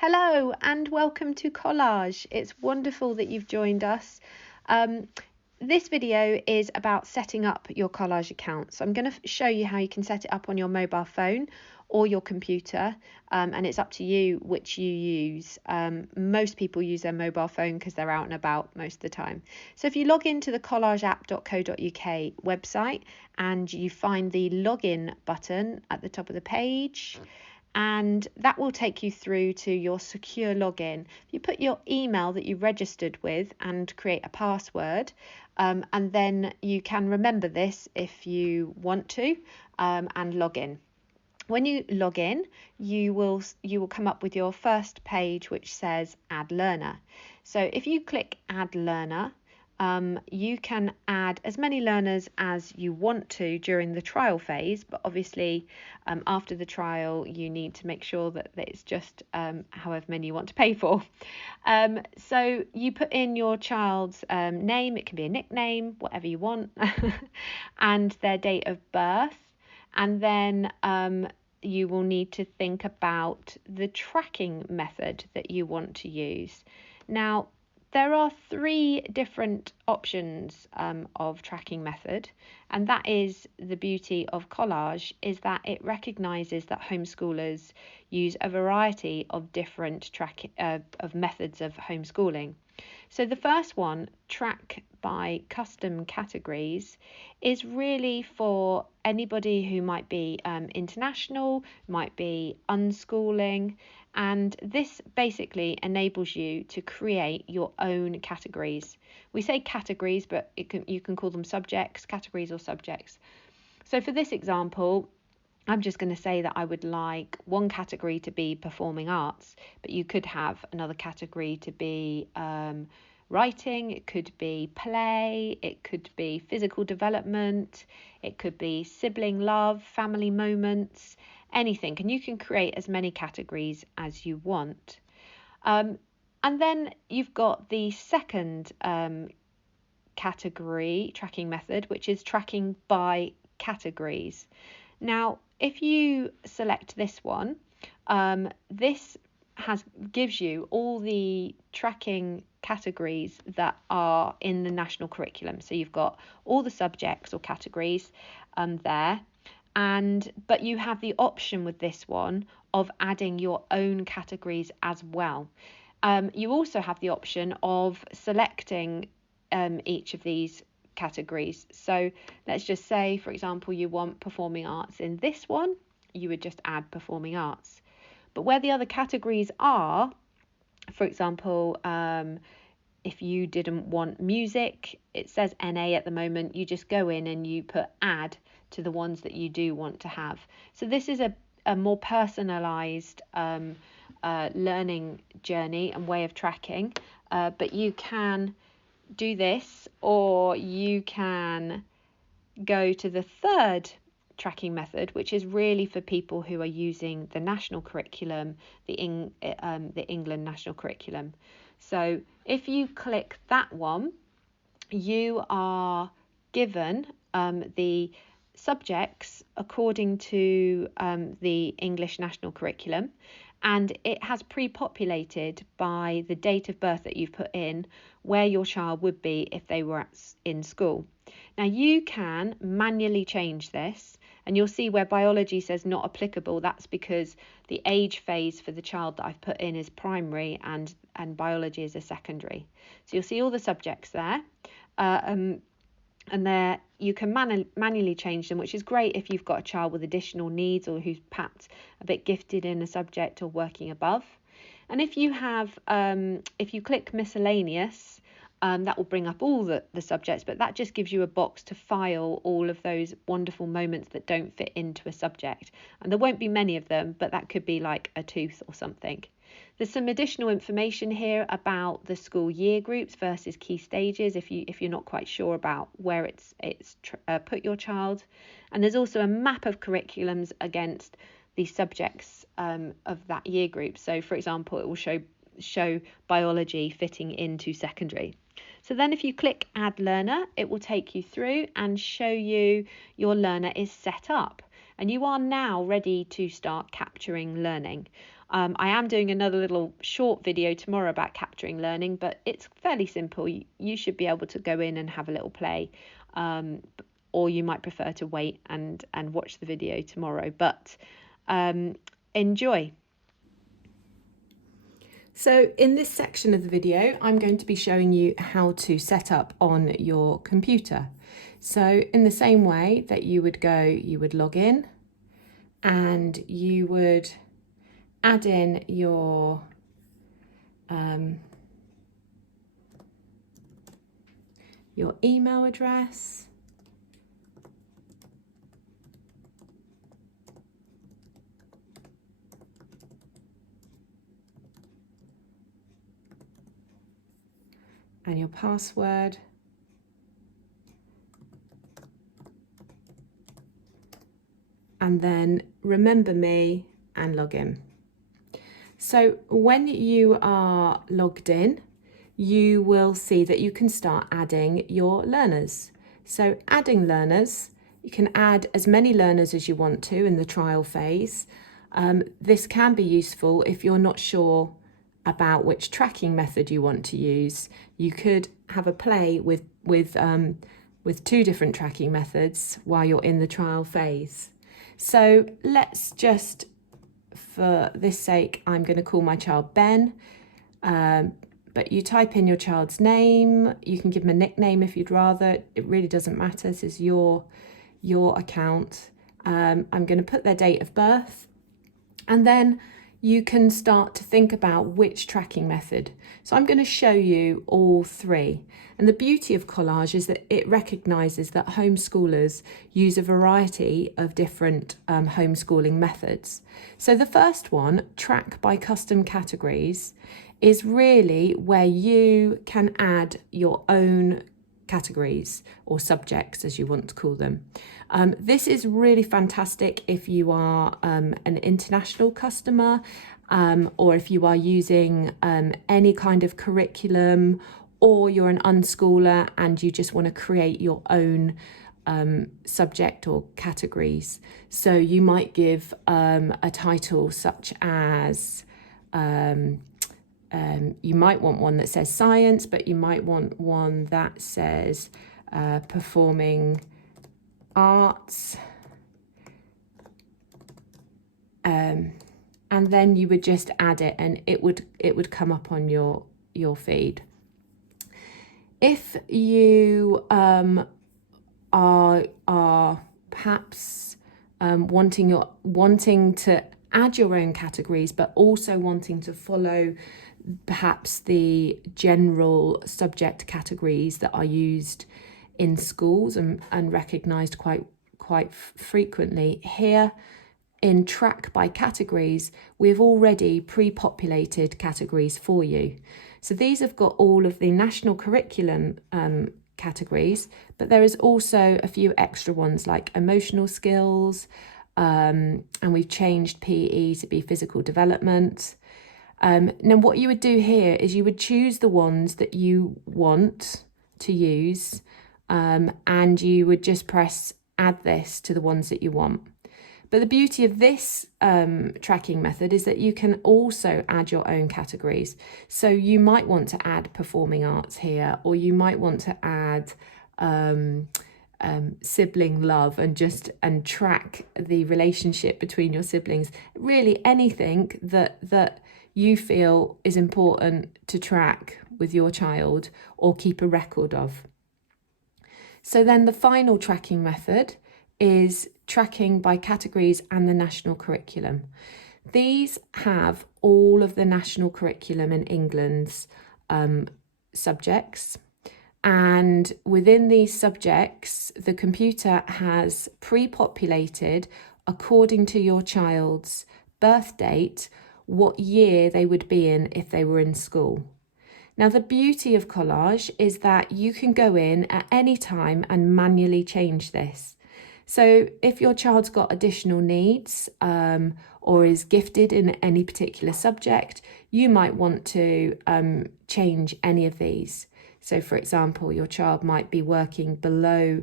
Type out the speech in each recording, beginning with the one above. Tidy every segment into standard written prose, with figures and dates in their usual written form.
Hello and welcome to Collage. It's wonderful that you've joined us. This video is about setting up your Collage account. So I'm going to show you how you can set it up on your mobile phone or your computer, and it's up to you which you use. Most people use their mobile phone because they're out and about most of the time. So if you log into the collageapp.co.uk website and you find the login button at the top of the page, and that will take you through to your secure login. You put your email that you registered with and create a password, and then you can remember this if you want to, and log in. When you log in, you will come up with your first page which says Add Learner. So if you click Add Learner, you can add as many learners as you want to during the trial phase, but obviously after the trial you need to make sure that it's just however many you want to pay for. So you put in your child's name, it can be a nickname, whatever you want, and their date of birth, and then you will need to think about the tracking method that you want to use. Now, there are three different options of tracking method, and that is the beauty of Collage, is that it recognises that homeschoolers use a variety of different of methods of homeschooling. So the first one, track by custom categories, is really for anybody who might be international, might be unschooling, and this basically enables you to create your own categories. We say categories, but you can call them subjects, categories or subjects. So for this example, I'm just going to say that I would like one category to be performing arts, but you could have another category to be writing, it could be play, it could be physical development, it could be sibling love, family moments, anything. And you can create as many categories as you want. And then you've got the second category tracking method, which is tracking by categories. Now, if you select this one, this gives you all the tracking categories that are in the national curriculum. So you've got all the subjects or categories there, but you have the option with this one of adding your own categories as well. You also have the option of selecting each of these categories. So let's just say, for example, you want performing arts in this one, you would just add performing arts. But where the other categories are, for example, if you didn't want music, it says NA at the moment, you just go in and you put add to the ones that you do want to have. So this is a more personalised learning journey and way of tracking, but you can do this, or you can go to the third tracking method, which is really for people who are using the national curriculum, the England national curriculum. So if you click that one, you are given the subjects according to the English national curriculum, and it has pre-populated by the date of birth that you've put in where your child would be if they were in school. Now you can manually change this, and you'll see where biology says not applicable. That's because the age phase for the child that I've put in is primary and biology is a secondary. So you'll see all the subjects there. And there you can manually change them, which is great if you've got a child with additional needs or who's perhaps a bit gifted in a subject or working above. And if you have, if you click miscellaneous, that will bring up all the subjects, but that just gives you a box to file all of those wonderful moments that don't fit into a subject. And there won't be many of them, but that could be like a tooth or something. There's some additional information here about the school year groups versus key stages if you're not quite sure about where it's put your child. And there's also a map of curriculums against the subjects of that year group. So for example, it will show biology fitting into secondary. So then if you click Add Learner, it will take you through and show you your learner is set up. And you are now ready to start capturing learning. I am doing another little short video tomorrow about capturing learning, but it's fairly simple. You should be able to go in and have a little play, or you might prefer to wait and watch the video tomorrow, but enjoy. So in this section of the video, I'm going to be showing you how to set up on your computer. So in the same way that you would log in and you would add in your email address, and your password, and then remember me and log in. So when you are logged in, you will see that you can start adding your learners. So adding learners, you can add as many learners as you want to in the trial phase. This can be useful if you're not sure about which tracking method you want to use. You could have a play with 2 different tracking methods while you're in the trial phase. So let's just, for this sake, I'm going to call my child Ben, but you type in your child's name. You can give them a nickname if you'd rather. It really doesn't matter. This is your account. I'm going to put their date of birth, and then you can start to think about which tracking method. So I'm going to show you all 3. And the beauty of Collage is that it recognises that homeschoolers use a variety of different homeschooling methods. So the first one, track by custom categories, is really where you can add your own categories or subjects, as you want to call them. This is really fantastic if you are an international customer, or if you are using any kind of curriculum, or you're an unschooler and you just want to create your own subject or categories. So you might give a title such as you might want one that says science, but you might want one that says performing arts, and then you would just add it, and it would come up on your feed. If you are perhaps wanting to add your own categories, but also wanting to follow perhaps the general subject categories that are used in schools and recognised quite frequently, here in track by categories, we've already pre-populated categories for you. So these have got all of the national curriculum categories, but there is also a few extra ones like emotional skills, and we've changed PE to be physical development. Now what you would do here is you would choose the ones that you want to use, and you would just press add this to the ones that you want. But the beauty of this tracking method is that you can also add your own categories. So you might want to add performing arts here, or you might want to add sibling love and track the relationship between your siblings. Really anything that you feel is important to track with your child or keep a record of. So then the final tracking method is tracking by categories and the national curriculum. These have all of the national curriculum in England's subjects, and within these subjects the computer has pre-populated, according to your child's birth date, what year they would be in if they were in school. Now the beauty of Collage is that you can go in at any time and manually change this. So if your child's got additional needs or is gifted in any particular subject, you might want to change any of these. So for example, your child might be working below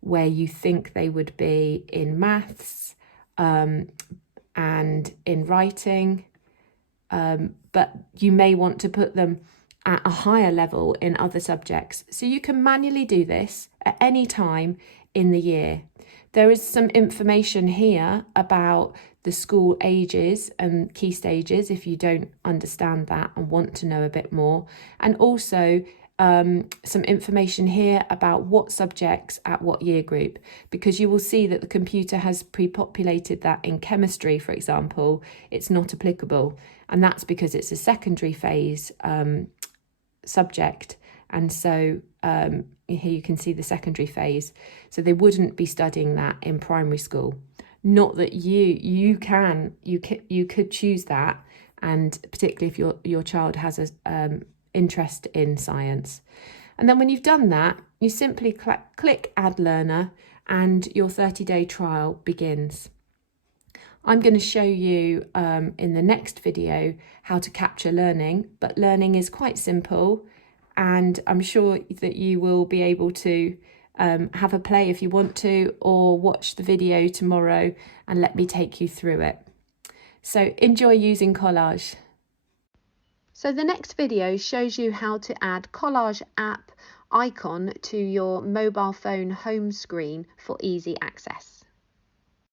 where you think they would be in maths and in writing. but you may want to put them at a higher level in other subjects. So you can manually do this at any time in the year. There is some information here about the school ages and key stages if you don't understand that and want to know a bit more. And also some information here about what subjects at what year group, because you will see that the computer has pre-populated that in chemistry, for example, it's not applicable. And that's because it's a secondary phase subject. And so here you can see the secondary phase. So they wouldn't be studying that in primary school. Not that you could choose that, and particularly if your child has a interest in science. And then when you've done that, you simply click Add Learner and your 30-day trial begins. I'm going to show you in the next video how to capture learning, but learning is quite simple, and I'm sure that you will be able to have a play if you want to, or watch the video tomorrow and let me take you through it. So enjoy using Collage. So the next video shows you how to add Collage app icon to your mobile phone home screen for easy access.